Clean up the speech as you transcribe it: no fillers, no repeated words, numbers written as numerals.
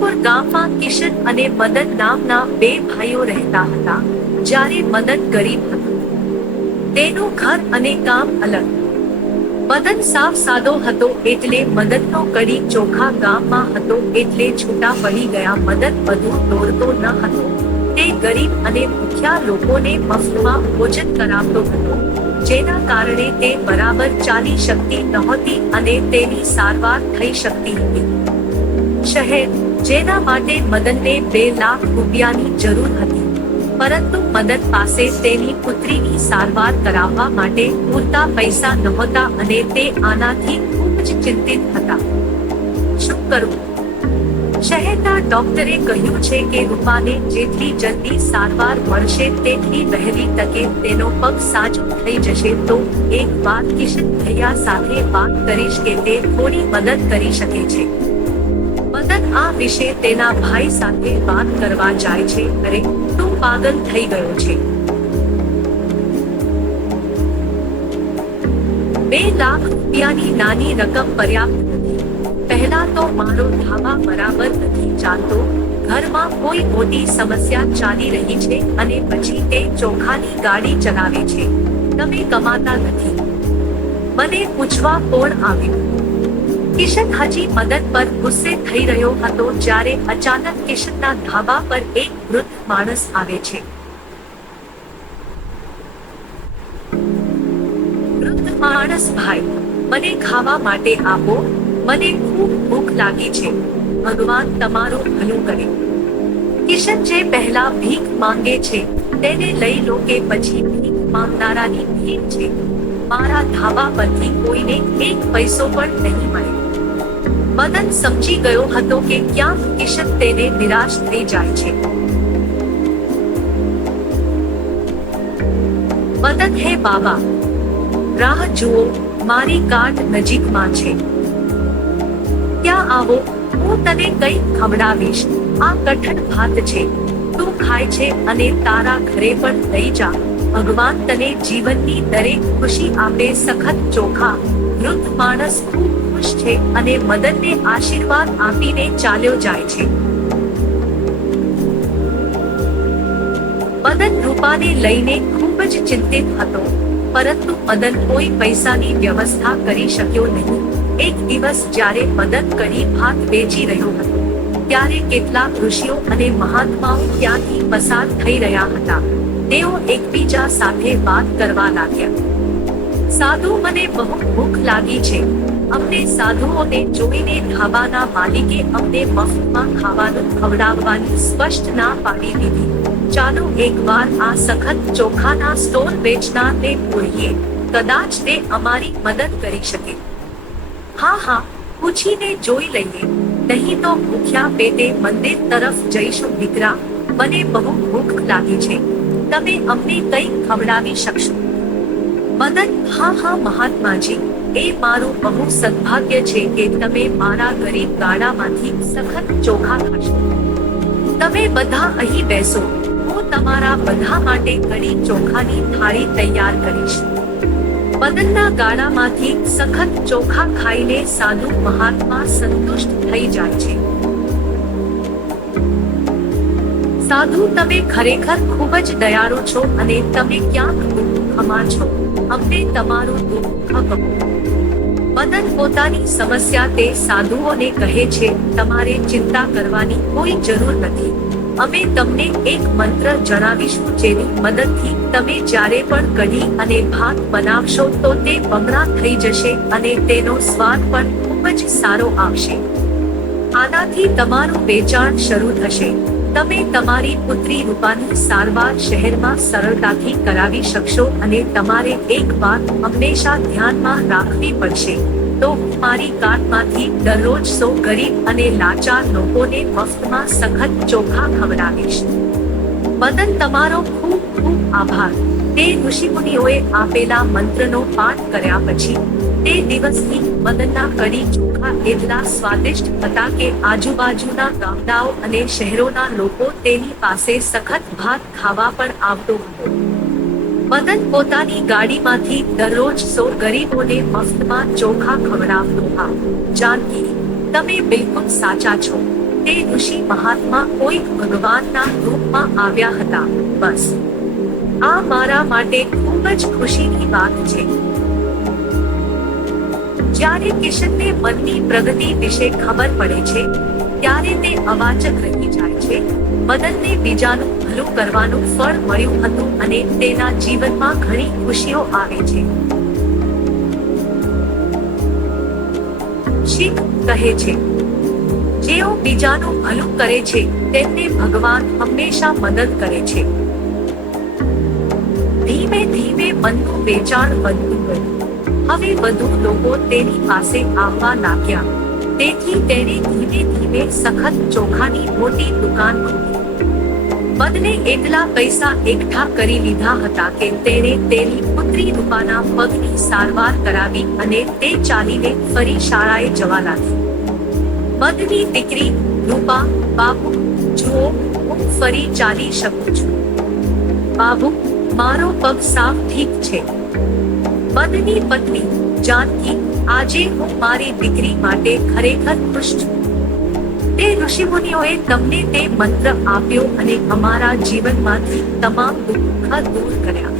રાધનપુર ગામમાં કિશન અને મદન નામના બે ભાઈઓ રહેતા હતા. જ્યારે મદન ગરીબ હતો, તેનું ઘર અને કામ અલગ. મદન સાવ સાદો હતો એટલે મદનનો કડી ચોખા ગામમાં હતો એટલે છૂટા પડી ગયા. મદન બધું દોડતો ન હતો. તે ગરીબ અને ભૂખ્યા લોકોને મફતમાં ભોજન કરાવતો હતો, જેના કારણે તે બરાબર ચાલી શકતી નહોતી અને તેની સારવાર થઈ શકતી હતી. શહેર, જેના માટે મદનને 2 લાખ રૂપિયાની જરૂર હતી, પરંતુ મદન પાસે તેની પુત્રીની સારવાર કરાવવા માટે પૂરતા પૈસા નહોતા અને તે આનાથી ખૂબ જ ચિંતિત હતા. શું કરવું? શહેરના ડોક્ટરે કહ્યું છે કે રૂપાને જેટલી જલ્દી સારવાર મળશે તેટલી વહેલી તકે તેનો પગ સાજો થઈ જશે. તો એક વાર કિશન ભૈયા સાથે વાત કરીશ કે તે થોડી મદદ કરી શકે છે. મદન આ વિશે તેના ભાઈ સાથે વાત કરવા જાય છે. અરે, તું પાગલ થઈ ગયો છે? 2 લાખ રૂપિયાની નાની રકમ પર્યાપ્ત નથી. પહેલા તો મારો ધાબા બરાબર નથી ચાલતો, ઘરમાં કોઈ મોટી સમસ્યા ચાલી રહી છે અને પછી તે ચોખાની ગાડી ચલાવે છે. તમે કમાતા નથી. મને પૂછવા કોણ આવ્યું? કિશન હજી મદન પર ગુસ્સે થઈ રહ્યો હતો જ્યારે અચાનક કિશનના ધાબા પર એક વૃદ્ધ માણસ આવે છે. વૃદ્ધ માણસ: ભાઈ, મને ખાવા માટે આપો, મને ખૂબ ભૂખ લાગી છે. ભગવાન તમારું ભલું કરે. કિશન જે પહેલા ભીખ માંગે છે તેને લઈ લો કે પછી ભીખ માંગનારાની ભીખ છે. મારા ધાબા પરથી કોઈને 1 પૈસો પણ નહીં મળે. મદન સમજી ગયો હતો કે ક્યાંક કિશન તેને નિરાશ થઈ જાય છે. મદન: હે બાબા, રાહ જુઓ, મારી કાર્ડ નજીકમાં છે. ત્યાં આવો, હું તને કંઈક ખવડાવીશ. આ કઠણ ભાત છે, તું ખાય છે અને તારા ઘરે પણ લઈ જા. ભગવાન તને જીવનની દરેક ખુશી આપે. સખત ચોખા. વૃદ્ધ માણસ ખૂબ ખુશ છે અને મદનને આશીર્વાદ આપીને ચાલ્યો જાય છે. મદન રૂપાને લઈને ખૂબ જ ચિંતિત હતો, પરંતુ મદન કોઈ પૈસાની વ્યવસ્થા કરી શક્યો નહીં. એક દિવસ જ્યારે મદન કડી ભાત વેચી રહ્યો હતો ત્યારે કેટલાક ઋષિઓ અને મહાત્માઓ ત્યાંથી પસાર થઈ રહ્યા હતા. તેઓ એકબીજા સાથે વાત કરવા લાગ્યા. સાધુ, મને બહુ ભૂખ લાગી છે. અમને સાધુઓને જોઈને ધાબાના માલિકે અમને મફતમાં ખાવાનું ખવડાવવાની સ્પષ્ટ ના પાડી દીધી. ચાલો એકવાર આ સખત ચોખાના સ્ટોર વેચનારને પૂછીએ, કદાચ તે અમારી મદદ કરી શકે. હા, પૂછીને જોઈ લઈએ, નહીં તો ભૂખ્યા પેટે મંદિર તરફ જઈશું. દીકરા, મને બહુ ભૂખ લાગી છે, તમે અમને કંઈક ખવડાવી શકશો? મદન: હા મહાત્માજી, એ મારું બહુ સદભાગ્ય છે કે તમે મારા ગરીબ ગાડામાંથી સખત ચોખા ખાશો. તમે બધા અહીં બેસો, હું તમારા બધા માટે કડી ચોખાની થાળી તૈયાર કરીશ. મદનના ગાડામાંથી સખત ચોખા ખાઈને સાધુ મહાત્મા સંતુષ્ટ થઈ જાય છે. સાધુ, તમે ખરેખર ખૂબ જ દયાળુ છો અને તમે ક્યાંક દુઃખમાં છો. અમને તમારું દુઃખ કહો. મદન પોતાની સમસ્યા તે સાધુઓને કહે છે. તમારે ચિંતા કરવાની કોઈ જરૂર નથી. અમે તમને એક મંત્ર જણાવીશું જેની મદદથી તમે જ્યારે પણ કઢી અને ભાત બનાવશો તો તે બમણા થઈ જશે અને તેનો સ્વાદ પણ ખૂબ જ સારો આવશે. આનાથી તમારું વેચાણ શરૂ થશે. તમે તમારી પુત્રી રૂપાની સારવાર શહેરમાં સરળતાથી કરાવી શકશો અને તમારે એક વાત હંમેશા ધ્યાનમાં રાખવી પડશે. તો મારી કાર્ડમાંથી દરરોજ 100 ગરીબ અને લાચાર લોકોને મફતમાં સખત ચોખા ખવડાવીશ. મદન: તમારો ખૂબ ખૂબ આભાર. તે ઋષિમુનિઓએ આપેલા મંત્રનો પાઠ કર્યા પછી તે દિવસથી મદનના કડી ચોખા એટલા સ્વાદિષ્ટ હતા કે આજુબાજુના ગામડાઓ અને શહેરોના લોકો તેની પાસે સખત ભાત ખાવા પણ આવતો હતો. મદન પોતાની ગાડીમાંથી દરરોજ 100 ગરીબોને મફતમાં ચોખા ખવડાવતો. હા, જાનકી, તમે બિલકુલ સાચા છો. તે તે ઋષિ મહાત્મા કોઈક ભગવાનના રૂપમાં આવ્યા હતા. બસ આ મારા માટે ખૂબ જ ખુશીની વાત છે. જ્યારે કિશનને મનની પ્રગતિ વિશે ખબર પડે છે ત્યારે તે અવાચક રહી જાય છે. મદનને બીજાનું ભલું કરવાનું ફળ મળ્યું હતું અને તેના જીવનમાં ઘણી ખુશીઓ આવે છે. શીખ કહે છે, જેઓ બીજાનું ભલું કરે છે તેમને ભગવાન હંમેશા મદદ કરે છે. ધીમે ધીમે મનનું વેચાણ વધતું ગયું. હવે વધુ લોકો તેની પાસે આવવા લાગ્યા. તેથી તેણે ધીમે ધીમે સખત ચોખાની મોટી દુકાન ખોલી. મદને એટલા પૈસા એકઠા કરી લીધા હતા કે તેણે તેની પુત્રી રૂપાના પગની સારવાર કરાવી અને તે ચાલીને ફરી શાળાએ જવા લાગી. મદની દીકરી રૂપા, બાબુ જુઓ, હું ફરી ચાલી શકું છું. બાબુ, મારો પગ સાવ ઠીક છે. મદની પત્ની જાનકી, આજે હું મારી દીકરી માટે ખરેખર ખુશ છું. તે ઋષિમુનિઓએ તમને તે મંત્ર આપ્યો અને અમારા જીવનમાંથી તમામ દુઃખ દૂર કર્યા.